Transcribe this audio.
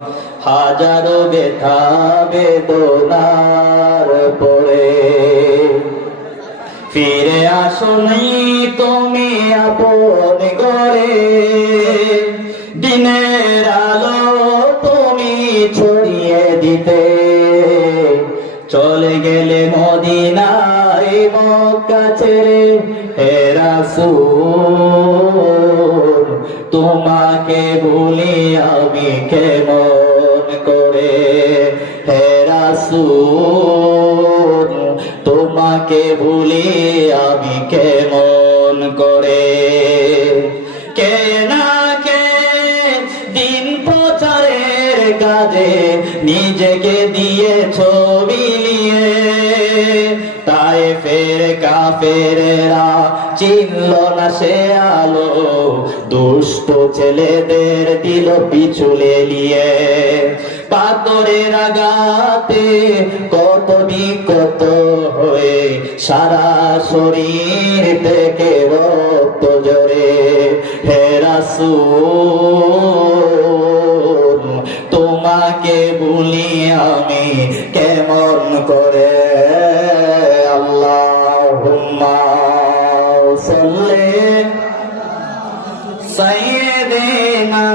হাজারো ব্যথা বেদনার পরে। ফিরে আসো নাই তুমি আপন ঘরে। দিনের আলো তুমি ছড়িয়ে দিতে। চলে গেলে মদিনায় মক্কা ছেড়ে হে রাসূল তোমাকে ভুলি আমি কেমন করে? হে তোমাকে ভুলি আমি কেমন করে? কে কে দিন প্রচারের কাজে নিজেকে দিয়ে ছবি নিয়ে তাই ফের কাফেরেরা। চিনল না সে আলো। দুষ্ট ছেলেদের দিল পিছুলে নিয়ে। পাথরের আগাতে কত বিকত হয়ে সারা শরীর থেকে রক্ত জরে হে রাসূল, তোমাকে ভুলি আমি কেমন করে আল্লাহুম্মা সাল্লি সাইয়্যিদিনা